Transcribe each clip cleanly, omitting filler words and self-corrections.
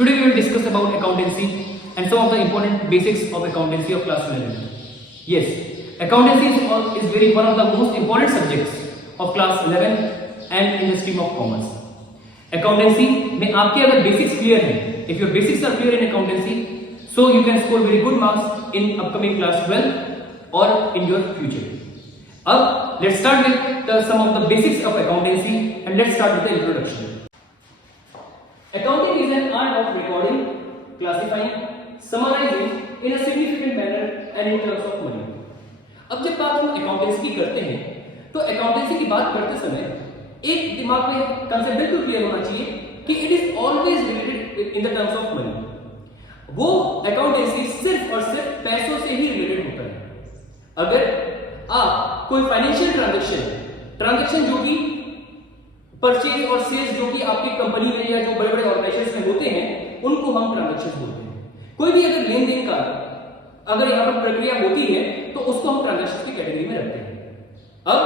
Today we will discuss about accountancy and some of the important basics of accountancy of class 11. Yes, accountancy is very one of the most important subjects of class 11 and in the stream of commerce. Accountancy में आपके अगर basics clear हैं, if your basics are clear in accountancy, so you can score very good marks in upcoming class 12 or in your future. अब let's start with some of the basics of accountancy and let's start with the introduction. Accounting is an art of recording, classifying, summarizing in a significant manner and in terms of money. अब जब बात हम accountancy की करते हैं, तो accountancy की बात करते समय एक दिमाग में कंसेप्ट बिल्कुल क्लियर होना चाहिए कि it is always related in the terms of money. वो accountancy सिर्फ और सिर्फ पैसों से ही रिलेटेड होता है. अगर आप कोई फाइनेंशियल ट्रांजैक्शन जो कि परचेज और सेल्स जो कि आपकी कंपनी में या जो बड़े बड़े ऑर्गेनाइजेशंस में होते हैं उनको हम ट्रांजैक्शंस बोलते हैं. कोई भी अगर लेन देन का अगर यहां पर प्रक्रिया होती है तो उसको हम ट्रांजैक्शंस की कैटेगरी में रखते हैं. अब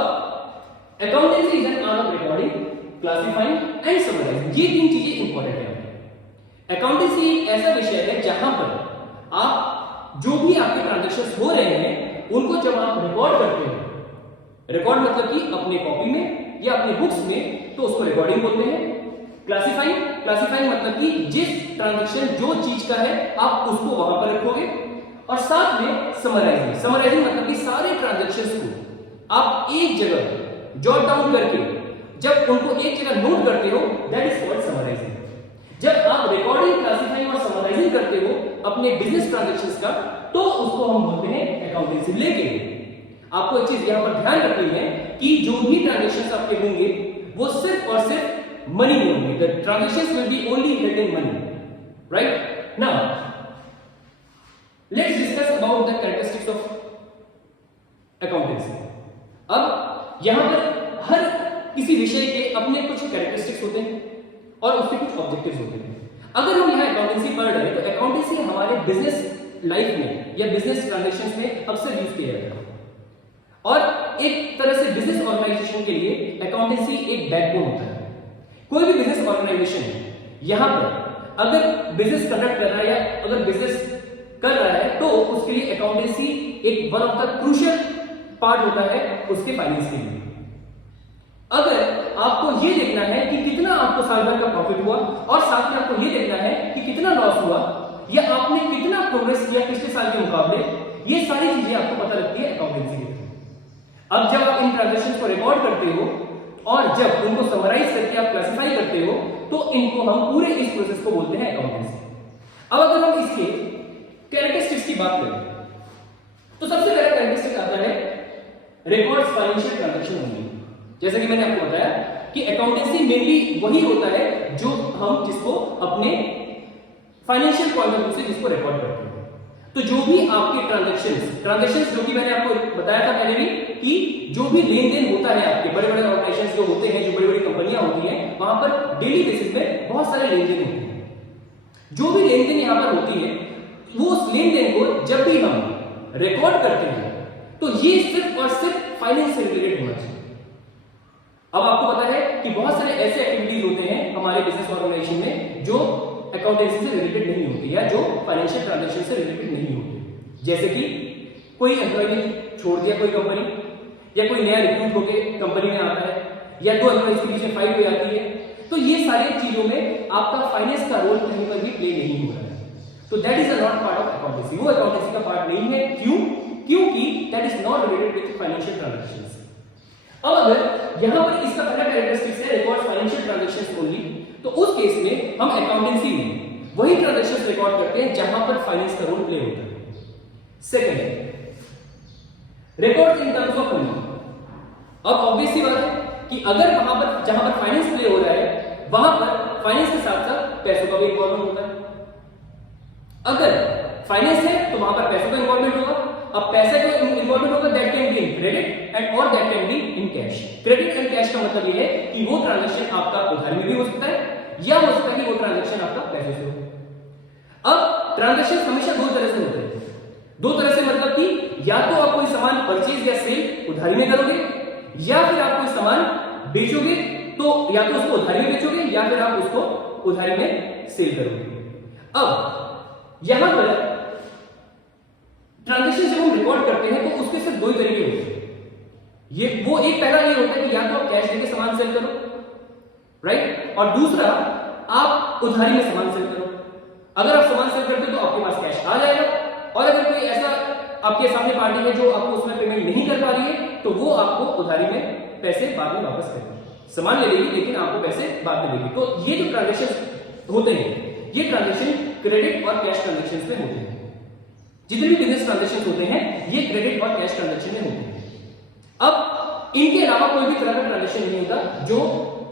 accountancy is an art of recording, classifying and summarising. ये तीन चीजें इंपॉर्टेंट है. अकाउंटेंसी एक ऐसा विषय है जहां पर आप जो भी आपके ट्रांजैक्शंस हो रहे हैं उनको जब आप रिकॉर्ड करते हो, रिकॉर्ड मतलब कि अपने कॉपी में या अपने बुक्स में, तो उसको रिकॉर्डिंग बोलते हैं. क्लासिफाइंग मतलब कि जिस ट्रांजैक्शन जो चीज का है आप उसको वहां पर रखोगे. और साथ में समराइजिंग मतलब कि सारे ट्रांजैक्शंस को आप एक जगह जॉट डाउन करके जब उनको एक जगह नोट करते हो, दैट इज कॉल्ड समराइजिंग. जब आप रिकॉर्डिंग, क्लासिफाइंग और समराइजिंग करते हो अपने बिजनेस ट्रांजैक्शंस का, तो उसको हम बोलते हैं अकाउंटेंसी. लेकिन आपको एक चीज यहां पर ध्यान रखनी है कि जो भी ट्रांजैक्शंस आपके होंगे वो सिर्फ और सिर्फ मनी में होंगे. The transactions will be only held in money. Right now let's discuss about the characteristics of accountancy. अब यहां पर हर किसी विषय के अपने कुछ कैरेक्टरिस्टिक्स होते हैं और उसके कुछ ऑब्जेक्टिव्स होते हैं. अगर हम यहां अकाउंटेंसी पढ़ रहे हैं तो अकाउंटेंसी हमारे बिजनेस लाइफ में या बिजनेस ट्रांजैक्शंस में अक्सर यूज किया जाता है. और एक तरह से बिजनेस ऑर्गेनाइजेशन के लिए अकाउंटेंसी एक बैकबोन होता है. कोई भी बिजनेस ऑर्गेनाइजेशन यहां पर अगर बिजनेस कंडक्ट कर रहा है या अगर बिजनेस कर रहा है तो उसके लिए अकाउंटेंसी एक one of the crucial part होता है उसके फाइनेंस के लिए. अगर आपको ये देखना है कि कितना आपको साल भर का प्रॉफिट हुआ और साथ में आपको ये देखना है कि कितना लॉस हुआ या आपने कितना प्रोग्रेस किया पिछले साल के मुकाबले, ये सारी चीजें आपको पता लगती है अकाउंटेंसी के. अब जब आप इन ट्रांजैक्शंस को रिकॉर्ड करते हो और जब उनको समराइज करके आप क्लासिफाई करते हो तो इनको हम पूरे इस प्रोसेस को बोलते हैं अकाउंटेंसी. अब अगर हम इसके कैरेक्टरिस्टिक्स की बात करें तो सबसे पहला कैरेक्टरिस्टिक आता है रिकॉर्ड्स फाइनेंशियल ट्रांजैक्शन होंगे. जैसे कि मैंने आपको बताया कि अकाउंटेंसी मेनली वही होता है जो हम जिसको अपने फाइनेंशियल पॉइंट ऑफ व्यू से जिसको रिकॉर्ड करते हैं. तो जो भी आपके ट्रांजैक्शंस जो कि मैंने आपको बताया था पहले भी कि जो भी लेन देन होता है आपके बड़े बड़े ऑर्गेनाइजेशंस जो होते हैं, जो बड़ी बड़ी कंपनियां होती हैं, वहां पर डेली बेसिस में बहुत सारे लेन देन होते हैं. जो भी लेन देन यहां पर होती है वो उस लेन देन को जब भी हम रिकॉर्ड करते हैं तो ये सिर्फ और सिर्फ फाइनेंस से रिलेटेड होना चाहिए. अब आपको पता है कि बहुत सारे ऐसे एक्टिविटीज होते हैं हमारे बिजनेस ऑर्गेनाइजेशन में जो अकाउंटेंसी से रिलेटेड नहीं होती या जो फाइनेंशियल ट्रांजैक्शन से रिलेटेड नहीं होती. जैसे कि कोई एम्प्लॉय ने छोड़ दिया कोई कंपनी या कोई नया रिक्रूट होकर कंपनी में आता है या दो एम्प्लॉयज के बीच में फाइट हो जाती है, तो ये सारी चीजों में आपका फाइनेंस का रोल कहीं पर भी प्ले नहीं हो रहा है. तो that is not part of accountancy. वो अकाउंटेंसी का पार्ट नहीं है. क्यों? क्योंकि that is not related with financial transactions. अब अगर यहां पर इसका पहला कैरेक्टरिस्टिक्स है रिकॉर्ड फाइनेंशियल ट्रांजैक्शंस ओनली, तो उस केस में हम अकाउंटेंसी में वही ट्रांजैक्शंस रिकॉर्ड करते हैं जहां पर फाइनेंस का रोल प्ले होता है. Second, record in terms of money. अब ऑब्वियस सी बात है कि अगर वहां पर जहां पर फाइनेंस प्ले हो रहा है वहां पर फाइनेंस के साथ साथ पैसों का भी इन्वॉल्वमेंट होता है. अगर फाइनेंस है तो वहां पर पैसों का इन्वॉल्वमेंट होगा. अब पैसे का इन्वॉल्वमेंट होगा that can be in credit and और that can be in cash. Credit and cash का मतलब ये है कि वो ट्रांजैक्शन आपका उधारी में भी हो सकता है या हो सकता है कि वो ट्रांजैक्शन आपका पैसे से हो. अब ट्रांजैक्शन हमेशा दो तरह से होते हैं. दो तरह से मतलब कि या तो आप कोई सामान परचेज या सेल उधारी में करोगे या फिर आप कोई सामान बेचोगे तो या तो उसको उधारी में बेचोगे या फिर आप उसको उधारी में सेल करोगे. अब यहां पर ट्रांजेक्शन जब हम रिकॉर्ड करते हैं तो उसके सिर्फ दो ही तरीके होते हैं। ये वो एक पहला ये होता है कि या तो आप कैश देके सामान सेल करो, राइट, और दूसरा आप उधारी में सामान सेल करो। अगर आप सामान सेल करते हो तो आपके पास कैश आ जाएगा, और अगर कोई ऐसा आपके सामने पार्टी है जो आपको उसमें पेमेंट नहीं कर पा रही है तो वो आपको उधारी में पैसे बाद में वापस करेगी, सामान ले लेगी लेकिन आपको पैसे बाद में देगी। तो ये जो ट्रांजेक्शन होते हैं ये ट्रांजेक्शन क्रेडिट और कैश ट्रांजेक्शन में होते हैं। जितने भी बिजनेस ट्रांजेक्शन होते हैं ये क्रेडिट और कैश ट्रांजेक्शन में होते हैं। अब इनके अलावा कोई भी तरह का ट्रांजेक्शन नहीं होता जो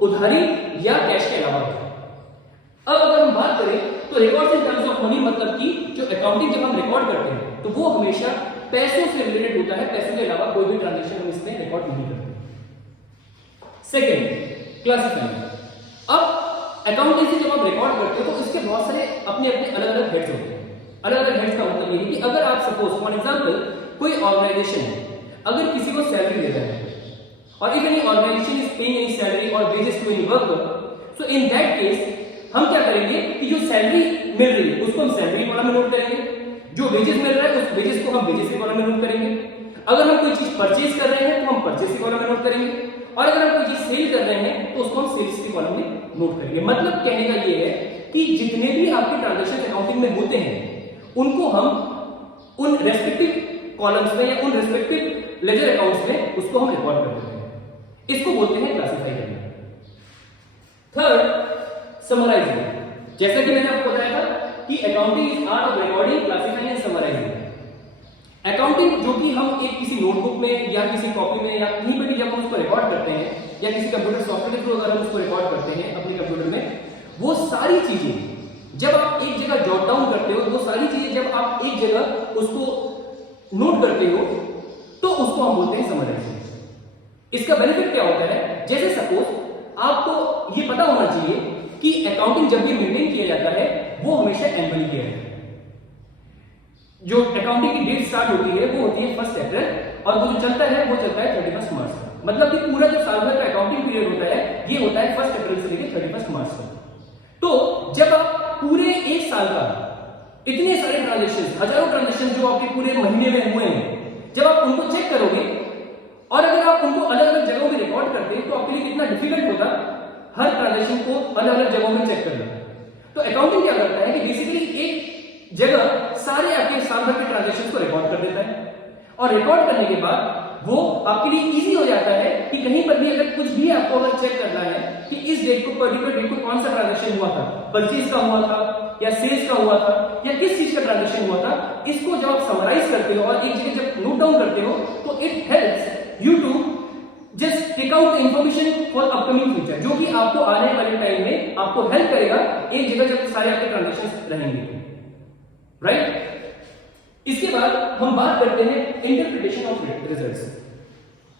उधारी या कैश के अलावा होता है। अब अगर हम बात करें तो records in terms of money मतलब कि जो अकाउंटिंग जब हम रिकॉर्ड करते हैं तो वो हमेशा पैसों से रिलेटेड होता है, पैसों के अलावा कोई भी ट्रांजेक्शन हम इसमें रिकॉर्ड नहीं करते। Second, classifying. अब अकाउंटेंसी जब आप रिकॉर्ड करते हो तो इसके बहुत सारे अपने अपने अलग अलग हेड्स होते हैं। अलग अलग हेड्स का मतलब ये है कि अगर आप सपोज फॉर एग्जांपल कोई ऑर्गेनाइजेशन है, अगर किसी को सैलरी दे रहा है और if any organisation is paying any salary और wages to any worker, so in that case हम क्या करेंगे कि जो सैलरी मिल रही है उसको हम सैलरी कॉलम में नोट करेंगे, जो वेजेस मिल रहा है उस वेजेस को हम वेजेस के कॉलम में नोट करेंगे। अगर हम कोई चीज परचेज कर रहे हैं तो हम परचेज के कॉलम में नोट करेंगे, और अगर हम कोई चीज सेल कर रहे हैं तो उसको हम सेल्स के कॉलम में नोट करेंगे। मतलब कहने का ये है कि जितने भी आपके ट्रांजैक्शन अकाउंटिंग में होते हैं उनको हम उन रेस्पेक्टिव कॉलम्स में या उन रेस्पेक्टिव लेजर अकाउंट्स में उसको हम रिकॉर्ड कर देते हैं। इसको बोलते हैं क्लासिफाई करना। Third, summarising. जैसा कि मैंने आपको बताया था कि accounting is art of recording, classifying and summarising. Accounting जो कि हम एक किसी नोटबुक में या किसी कॉपी में या कहीं पर भी जब हम उसको रिकॉर्ड करते हैं या किसी कंप्यूटर सॉफ्टवेयर के थ्रू अगर हम उसको रिकॉर्ड करते हैं अपने कंप्यूटर में, वो सारी चीजें जब आप एक जगह जॉट डाउन करते हो, वो सारी चीजें जब आप एक जगह उसको नोट करते हो तो उसको हम बोलते हैं समराइजिंग। इसका बेनिफिट क्या होता है, जैसे सपोज आपको ये पता होना चाहिए कि अकाउंटिंग जब भी मेंटेन किया जाता है वो हमेशा एनुअली किया जाता है। जो अकाउंटिंग की डेट स्टार्ट होती है वो होती है 1 अप्रैल और वो जो चलता है वो चलता है 31 मार्च तक। मतलब कि पूरा जो साल भर का अकाउंटिंग पीरियड होता है ये होता है 1 अप्रैल से लेकर 31 मार्च तक। तो जब आप पूरे एक साल का इतने सारे ट्रांजैक्शन, हजारों ट्रांजैक्शन जो आपके पूरे महीने में हुए हैं, जब आप उनको चेक करोगे और अगर आप उनको अलग अलग जगहों में रिकॉर्ड करते हैं तो आपके लिए कितना डिफिकल्ट होता हर ट्रांजैक्शन को अलग अलग जगहों में चेक करना। तो अकाउंटिंग क्या करता है कि बेसिकली एक जगह सारे आपके साल भर के ट्रांजैक्शन को रिकॉर्ड कर देता है, और रिकॉर्ड करने के बाद वो आपके लिए इजी हो जाता है कि कहीं पर भी अगर कुछ भी आपको अगर चेक करना है कि इस डेट को पर्टिकुलर डेट को कौन सा ट्रांजैक्शन हुआ था, परचेज का हुआ था या सेल्स का हुआ था या किस चीज का ट्रांजैक्शन हुआ था, इसको जब आप समराइज करते हो और एक जगह जब नोट डाउन करते हो तो it helps you to just take out the information for upcoming future, जो कि आपको आने वाले टाइम में आपको हेल्प करेगा एक जगह जब सारे आपके ट्रांजैक्शंस रहेंगे, राइट। इसके बाद हम बात करते हैं इंटरप्रिटेशन ऑफ रिजल्ट्स।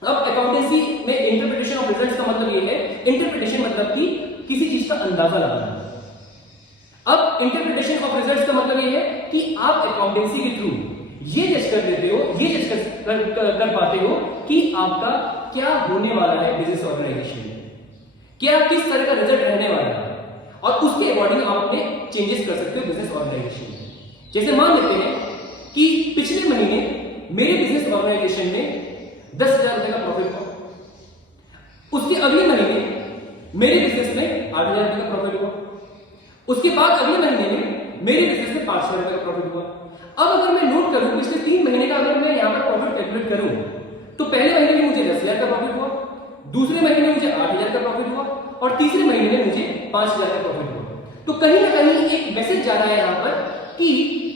अब अकाउंटेंसी में इंटरप्रिटेशन ऑफ रिजल्ट्स का मतलब ये है, इंटरप्रिटेशन मतलब कि किसी चीज का अंदाजा लगाना। अब इंटरप्रिटेशन ऑफ रिजल्ट्स का मतलब ये है कि आप अकाउंटेंसी के थ्रू ये जज कर देते हो, ये जज कर पाते हो कि आपका क्या होने वाला है बिजनेस ऑर्गेनाइजेशन में, क्या किस तरह का रिजल्ट रहने वाला है, और उसके अकॉर्डिंग आप अपने चेंजेस कर सकते हो बिजनेस ऑर्गेनाइजेशन में। जैसे मान लेते हैं कि पिछले महीने मेरे बिजनेस ऑर्गेनाइजेशन में 10,000 रुपए का प्रॉफिट हुआ, उसके अगले महीने मेरे बिजनेस में 8,000 रुपए का प्रॉफिट हुआ, उसके बाद अगले महीने में मेरे बिजनेस में 500 रुपए का प्रॉफिट हुआ। अब अगर मैं नोट करूं पिछले 3 महीने का, अगर मैं यहां पर प्रॉफिट कैलकुलेट करूं तो पहले महीने में मुझे 10,000 का प्रॉफिट हुआ, दूसरे महीने में मुझे 8,000 का प्रॉफिट हुआ और तीसरे महीने में मुझे 5,000 का प्रॉफिट हुआ। तो कहीं ना कहीं एक मैसेज जा रहा है यहां पर कि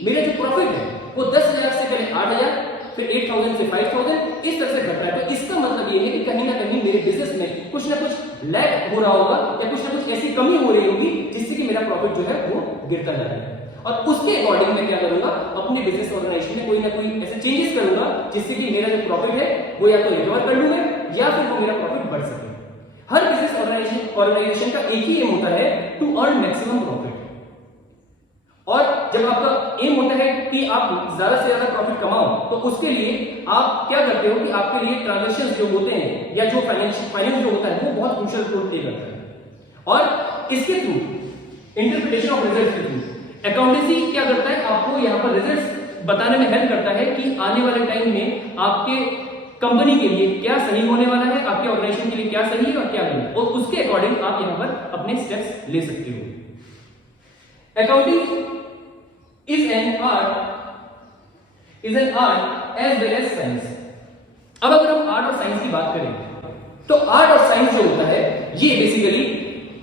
मेरा जो प्रॉफिट है वो 10,000 से पहले 8,000, फिर 8,000 से 5,000 इस तरह से घट रहा है। तो इसका मतलब ये है कि कहीं ना कहीं मेरे बिजनेस में कुछ ना कुछ लैग हो रहा होगा या कुछ ना कुछ ऐसी कमी हो रही होगी जिससे कि मेरा प्रॉफिट जो है वो गिरता जा रहा है, और उसके अकॉर्डिंग मैं क्या करूंगा, अपने बिजनेस ऑर्गेनाइजेशन में कोई ना कोई ऐसे चेंजेस करूंगा जिससे कि मेरा जो प्रॉफिट है वो या तो रिकवर कर लूं मैं या फिर वो मेरा प्रॉफिट बढ़ सके। हर बिजनेस ऑर्गेनाइजेशन का एक ही एम होता है, टू अर्न मैक्सिमम प्रॉफिट। और जब आपका एम होता है कि आप ज्यादा से ज्यादा प्रॉफिट कमाओ तो उसके लिए आप क्या करते हो कि आपके लिए ट्रांजैक्शंस जो होते हैं या जो फाइनेंस जो होता है वो बहुत क्रूशियल रोल प्ले करता है। और इसके थ्रू इंटरप्रिटेशन ऑफ रिजल्ट्स के थ्रू अकाउंटेंसी क्या करता है, आपको यहाँ पर रिजल्ट्स बताने में हेल्प करता है कि आने वाले टाइम में आपके कंपनी के लिए क्या सही होने वाला है, आपके ऑर्गेनाइजेशन के लिए क्या सही है और क्या नहीं, और उसके अकॉर्डिंग आप यहाँ पर अपने स्टेप्स ले सकते हो। Accounting is an art as well as science. अब अगर हम आर्ट और साइंस की बात करें तो आर्ट और साइंस जो होता है ये बेसिकली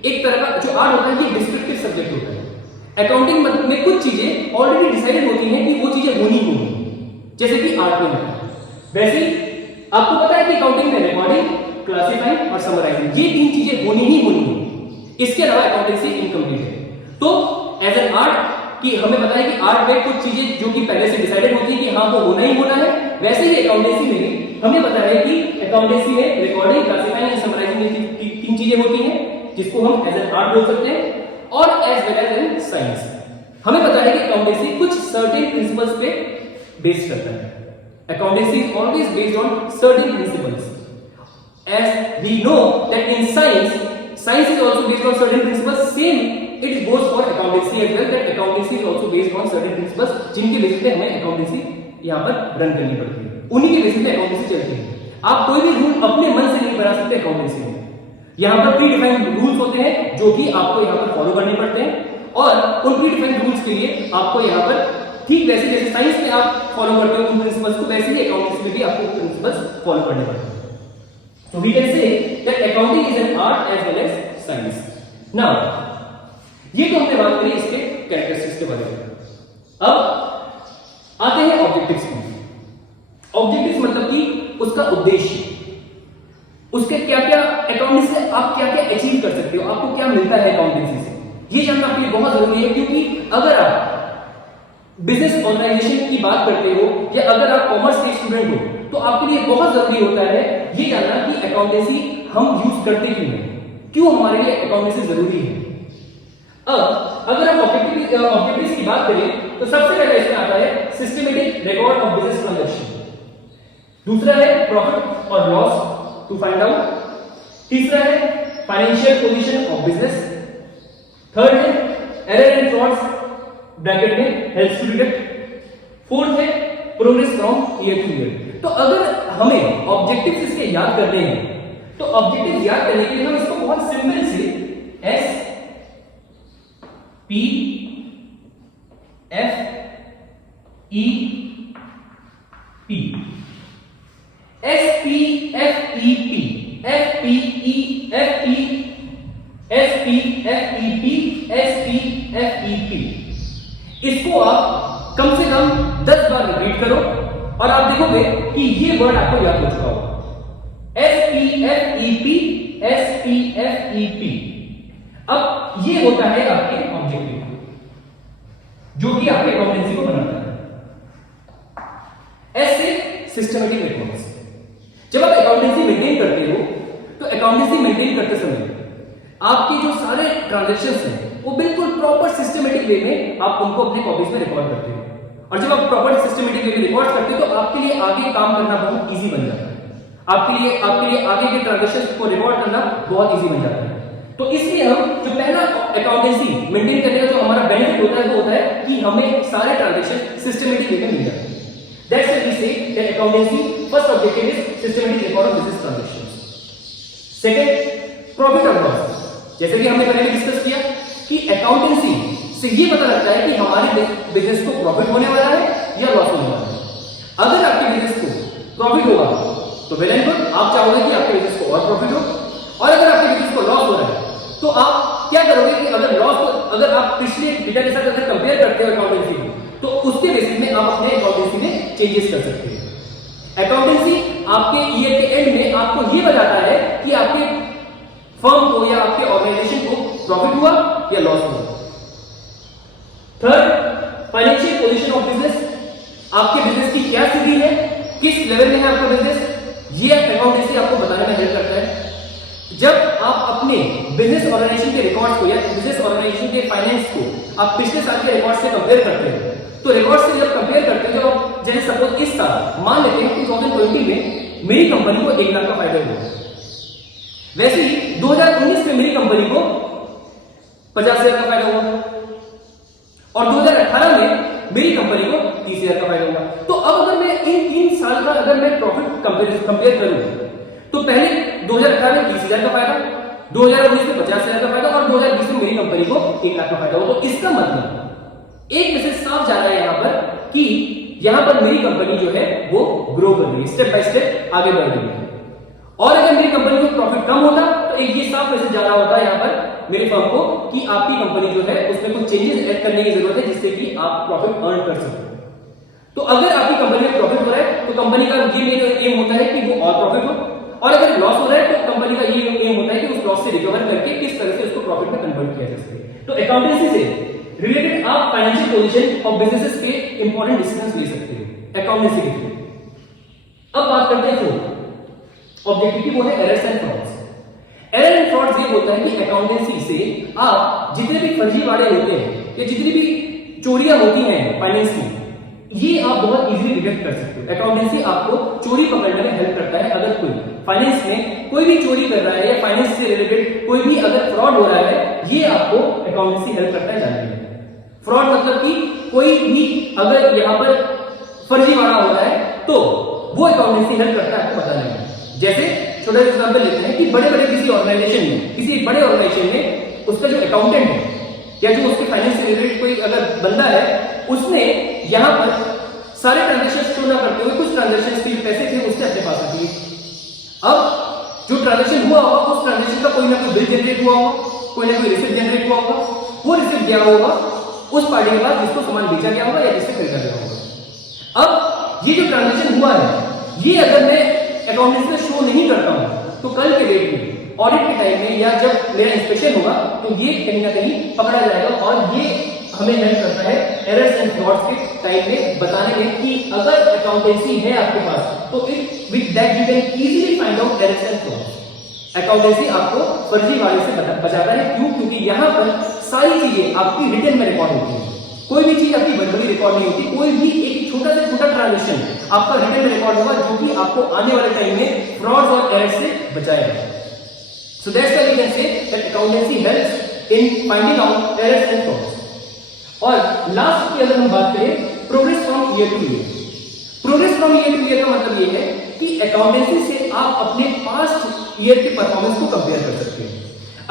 एक तरह का जो आर्ट होता है ये डिस्क्रिप्टिव सब्जेक्ट होता है। अकाउंटिंग में कुछ चीजें ऑलरेडी डिसाइडेड होती हैं कि वो चीजें होनी होंगी, जैसे कि आर्ट में होता है। वैसे आपको पता है कि अकाउंटिंग में रिकॉर्डिंग, क्लासिफाइंग और समराइजिंग ये तीन चीजें होनी ही होनी है। इसके अलावा अकाउंटेंसी इनकम्प्लीट है। तो एज एन आर्ट कि हमें पता है कि आर्ट में कुछ चीजें जो कि पहले से डिसाइडेड होती है कि हाँ वो होना ही होना है, वैसे ही अकाउंटेंसी में भी हमें पता है कि अकाउंटेंसी में रिकॉर्डिंग, क्लासिफाइंग और समराइजिंग तीन चीजें होती हैं जिसको हम एज एन आर्ट बोल सकते हैं। और as well as in science हमें पता है कि अकाउंटेंसी कुछ सर्टेन प्रिंसिपल्स पे बेस्ड करता है। Accountancy is always based on certain principles. As we know that in science is also based on certain principles. Same it goes for accountancy as well. That accountancy is also based on certain principles. जिनके basis पे हमें accountancy यहाँ पर run करनी पड़ती है, उन्हीं के बेसिस पे accountancy चलती है। आप कोई भी रूल अपने मन से नहीं बना सकते accountancy में। यहाँ पर प्री डिफाइंड रूल्स होते हैं जो कि आपको यहाँ पर फॉलो करने पड़ते हैं, और उन प्री डिफाइंड रूल्स के लिए आपको यहाँ पर ठीक वैसे जैसे साइंस में आप फॉलो करते हो उन प्रिंसिपल्स को, वैसे ही अकाउंटिंग में भी आपको प्रिंसिपल्स फॉलो करने पड़ते हैं। तो we can say that accounting is an art as well as science. Now ये तो हमने बात करी इसके कैरेक्टरिस्टिक्स के बारे में। अब आते हैं ऑब्जेक्टिव्स में। ऑब्जेक्टिव्स मतलब कि उसका उद्देश्य, उसके क्या क्या अकाउंटिंग से आप क्या क्या अचीव कर सकते हो, आपको क्या मिलता है अकाउंटिंग से, ये जानना आपके लिए बहुत जरूरी है। क्योंकि अगर आप बिजनेस ऑर्गेनाइजेशन की बात करते हो या अगर आप कॉमर्स के स्टूडेंट हो तो आपके लिए बहुत जरूरी होता है ये जानना कि अकाउंटेंसी हम यूज करते क्यों हैं, क्यों हमारे लिए अकाउंटेंसी जरूरी है। अब अगर हम ऑब्जेक्टिव्स की बात करें तो सबसे पहले इसमें आता है systematic record of business transaction, दूसरा है प्रॉफिट और लॉस टू फाइंड आउट, तीसरा है financial position of business, third है एरर एंड फ्रॉड्स ब्रैकेट में हेल्प्स टू डिटेक्ट, फोर्थ है progress from year to year. तो अगर हमें ऑब्जेक्टिव्स इसके याद करने हैं तो ऑब्जेक्टिव्स याद करने के लिए हम इसको बहुत सिंपल से S P F E P, S P F E P, F P E F E, S P F E P, S P F E P, इसको आप कम से कम 10 बार रिपीट करो और आप देखोगे कि ये वर्ड आपको याद हो चुका होगा। S P F E P, S P F E P. अब ये होता है आपके ऑब्जेक्टिव जो कि आपके अकाउंटेंसी को बनाता है। एस से सिस्टमैटिक रिकॉर्ड्स। जब आप अकाउंटेंसी मेंटेन करते हो तो अकाउंटेंसी मेंटेन करते समय आपके जो सारे ट्रांजैक्शंस हैं वो बिल्कुल प्रॉपर सिस्टमैटिक वे में आप उनको अपने कॉपीज में रिकॉर्ड करते हो, और जब आप प्रॉपर सिस्टमैटिक वे में रिकॉर्ड करते हो तो आपके लिए आगे काम करना बहुत इजी बन जाता है, आपके लिए आगे के ट्रांजैक्शंस को रिकॉर्ड करना बहुत इजी बन जाता है। तो इसलिए हम जो पहला अकाउंटेंसी मेंटेन करने का जो हमारा बेनिफिट होता है वो होता है कि हमें सारे ट्रांजैक्शन सिस्टमैटिक वे में मिल जाते हैं। That's why we say that accountancy first objective is systematic record of business transactions. Second, profit और लॉस। जैसे कि हमने पहले डिस्कस किया कि अकाउंटेंसी से ये पता लगता है कि हमारे बिजनेस को प्रॉफिट होने वाला है या लॉस होने वाला है। अगर आपके बिजनेस को प्रॉफिट होगा तो वेल एंड गुड, आप चाहोगे कि आपके बिजनेस को और प्रॉफिट हो, और अगर आपके बिजनेस को लॉस हो रहा है तो आप क्या करोगे कि अगर आप पिछले डेटा के साथ अगर कंपेयर करते हो अकाउंटेंसी को तो उसके बेसिस में आप अपने अकाउंटेंसी में चेंजेस कर सकते हैं। अकाउंटेंसी आपके ईयर के एंड में आपको ये बताता है कि आपके फर्म को या आपके ऑर्गेनाइजेशन को प्रॉफिट हुआ या लॉस हुआ। Third, financial position of business. आपके बिजनेस की क्या स्थिति है, किस लेवल में है आपका बिजनेस, ये अकाउंटेंसी आपको बताने में हेल्प करता है। जब आप अपने बिजनेस ऑर्गेनाइजेशन के रिकॉर्ड्स को या बिजनेस ऑर्गेनाइजेशन के फाइनेंस को आप पिछले साल के रिकॉर्ड से कंपेयर करते हो तो रिकॉर्ड से जब कंपेयर करते हो, जैसे सपोज इस साल मान लेते हैं 2020 में मेरी कंपनी को 1 लाख का फायदा हुआ, वैसे ही 2019 में मेरी कंपनी को 50,000 का फायदा हुआ, और 2018 में मेरी कंपनी को 30,000 का फायदा हुआ। तो अब अगर मैं इन 3 साल का अगर मैं प्रॉफिट कंपेयर करूं तो पहले 2018 में 30,000 का फायदा, 2019 में 50,000 का फायदा और 2020 में मेरी कंपनी को 1 लाख का फायदा हुआ। तो इसका मतलब एक मैसेज साफ जा रहा है यहां पर कि यहां पर मेरी कंपनी जो है वो ग्रो कर रही है, स्टेप बाय स्टेप आगे बढ़ रही है। और अगर मेरी कंपनी को प्रॉफिट कम होता तो एक ये साफ मैसेज जा रहा होता है यहां पर मेरे फर्म को कि आपकी कंपनी जो है उसमें कुछ चेंजेस ऐड करने की जरूरत है जिससे कि आप प्रॉफिट अर्न कर सकें। तो अगर आपकी कंपनी में प्रॉफिट हो रहा है तो कंपनी का ये एम होता है कि वो और प्रॉफिट हो, और अगर लॉस हो रहा है तो कंपनी का ये एम होता है कि उस लॉस से रिकवर करके किस तरह से उसको प्रॉफिट में कन्वर्ट किया जा सके। तो अकाउंटेंसी से रिलेटेड आप फाइनेंशियल पोजीशन ऑफ बिजनेसेस के इंपॉर्टेंट डिसीजंस ले सकते हो अकाउंटेंसी के थ्रू। अब बात करते हैं फोर्थ ऑब्जेक्टिव की, वो है errors and frauds. Error and frauds ये होता है कि अकाउंटेंसी से आप जितने भी फर्जीवाड़े होते हैं या जितनी भी चोरियां होती हैं फाइनेंस में, ये आप बहुत इजीली डिटेक्ट कर सकते हो। अकाउंटेंसी आपको चोरी पकड़ने में हेल्प करता है। अगर कोई फाइनेंस में कोई भी चोरी कर रहा है या फाइनेंस से रिलेटेड कोई भी अगर फ्रॉड हो रहा है, ये आपको अकाउंटेंसी हेल्प करता है जानने में। फ्रॉड मतलब कि कोई भी अगर यहां पर फर्जीवाड़ा हो रहा है तो वो अकाउंटेंसी हेल्प करता है आपको बताने में। जैसे छोटा सा एग्जांपल लेते हैं कि बड़े-बड़े किसी ऑर्गेनाइजेशन में, किसी बड़े ऑर्गेनाइजेशन में उसका जो अकाउंटेंट है या जो उसके फाइनेंस से रिलेटेड कोई अगर बंदा है, उसने यहां पर सारे ट्रांजैक्शन शो ना करते हुए कुछ ट्रांजैक्शन के पैसे थे उसने अपने पास रख लिए। अब जो ट्रांजैक्शन हुआ होगा उस ट्रांजैक्शन का कोई ना कोई बिल जनरेट हुआ होगा, कोई ना कोई रिसिप्ट जनरेट हुआ होगा, वो रिसिप्ट गया होगा उस पार्टी के पास जिसको सामान बेचा गया होगा या जिससे खरीदा गया होगा। अब ये जो ट्रांजैक्शन हुआ है, ये अगर मैं अकाउंटेंसी में शो नहीं करता हूं तो कल के डेट में ऑडिट के टाइम में या जब मेरा इंस्पेक्शन होगा तो ये कहीं ना कहीं पकड़ा जाएगा। और ये हमें हेल्प करता है एरर्स एंड फ्रॉड्स के टाइम में बताने में कि अगर अकाउंटेंसी है आपके पास तो it with that you can easily find out errors and frauds. Accountancy आपको फर्जीवाड़े से बचाता है। क्यों? क्योंकि यहां पर सारी चीजें आपकी रिटर्न में रिकॉर्ड होती है। कोई भी चीज आपकी वर्बली रिकॉर्ड नहीं होती। कोई भी एक छोटा से छोटा ट्रांजैक्शन आपका रिटर्न में रिकॉर्ड होगा जो कि आपको आने वाले टाइम में फ्रॉड्स और एरर्स से बचाएगा। So that's why we can say that accountancy helps in finding out errors and frauds. और लास्ट की अगर हम बात करें progress from year to year. Progress from year to year का मतलब ये है कि अकाउंटेंसी से आप अपने पास्ट ईयर के परफॉर्मेंस को कंपेयर कर सकते हैं।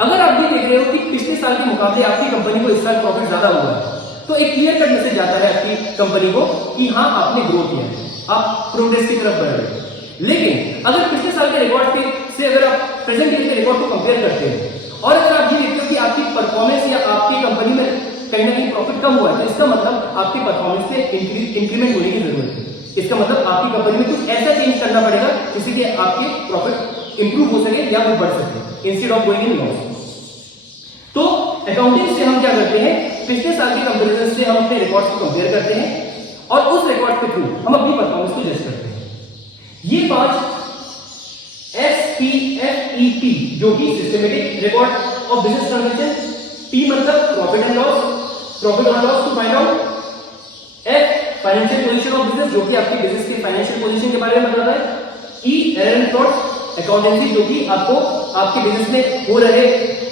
अगर आप ये देख रहे हो कि पिछले साल के मुकाबले आपकी कंपनी को इस साल प्रॉफिट ज्यादा हुआ है तो एक क्लियर कट मैसेज आता है आपकी कंपनी को कि हाँ आपने ग्रो किया है, आप प्रोग्रेस की तरफ बढ़ रहे हो। लेकिन अगर पिछले साल के रिकॉर्ड के से अगर आप प्रेजेंट ईयर के रिकॉर्ड को कंपेयर करते हैं और अगर आप ये देखते हो कि आपकी परफॉर्मेंस या आपकी कंपनी में कहीं ना कहीं प्रॉफिट कम हुआ है तो इसका मतलब आपकी परफॉर्मेंस में इंक्रीमेंट होने की जरूरत है। इसका मतलब आपकी कंपनी में कुछ ऐसा चेंज करना पड़ेगा जिससे कि आपके प्रॉफिट इंप्रूव हो सके या वो बढ़ सके instead of going in loss. तो अकाउंटिंग से हम क्या करते हैं, पिछले साल के कंपैरिजन से हम अपने रिकॉर्ड्स को कंपेयर करते हैं और उस रिकॉर्ड के थ्रू हम अपनी परफॉर्मेंस को जज करते हैं। ये 5 SPFEP जो कि systematic record of business transaction, P मतलब profit and loss to find out, F financial position of business जो कि आपकी बिजनेस के फाइनेंशियल पोजीशन के बारे में बताता है, E error and fraud accountancy जो कि आपको आपके बिजनेस में हो रहे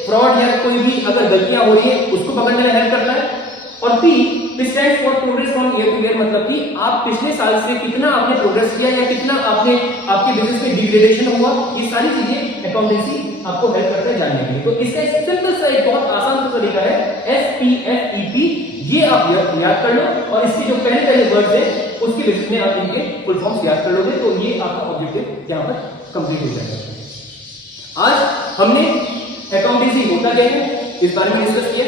फ्रॉड या कोई भी अगर गलतियां हो रही है उसको पकड़ने में हेल्प करता है, और P stands for progress from year to year मतलब कि आप पिछले साल से कितना आपने प्रोग्रेस किया या कितना आपने आपके बिजनेस में डिग्रेडेशन हुआ, ये सारी चीजें अकाउंटेंसी आपको हेल्प करता है जानने के लिए। तो इसका एक सिंपल सा एक बहुत आसान सा तरीका है SPFEP, ये आप याद कर लो और इसके जो पहले वर्ड्स है उसके बेसिस में आप इनके फुल फॉर्म्स याद कर लोगे तो ये आपका ऑब्जेक्टिव यहां पर कंप्लीट हो जाएगा। आज हमने अकाउंटेंसी होता क्या है इस बारे में डिस्कस किया,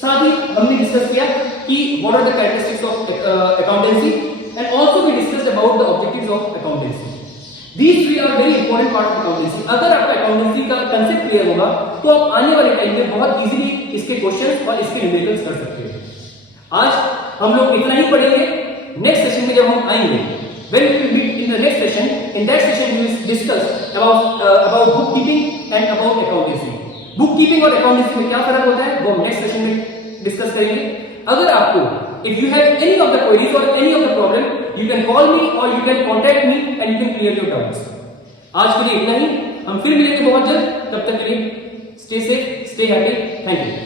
साथ ही हमने डिस्कस किया कि what are the characteristics of accountancy and also we discussed about the objectives of accountancy. These three are very important part of accountancy. अगर आपका अकाउंटेंसी का कंसेप्ट क्लियर होगा तो आप आने वाले टाइम में बहुत इजीली इसके क्वेश्चंस और इसके न्यूमेरिकल्स कर सकते हैं। आज हम लोग इतना ही पढ़ेंगे। नेक्स्ट सेशन में जब हम आएंगे, when we will meet in the next session, in that session we will discuss about bookkeeping and about accountancy. Bookkeeping और अकाउंटेंसी में क्या फर्क होता है वो हम नेक्स्ट सेशन में डिस्कस करेंगे। अगर आपको if you have any of the queries or any of the problem, you can call me or you can contact me and you can clear your doubts. आज के लिए इतना ही, हम फिर मिलेंगे बहुत जल्द, तब तक के लिए stay safe, stay happy, thank you.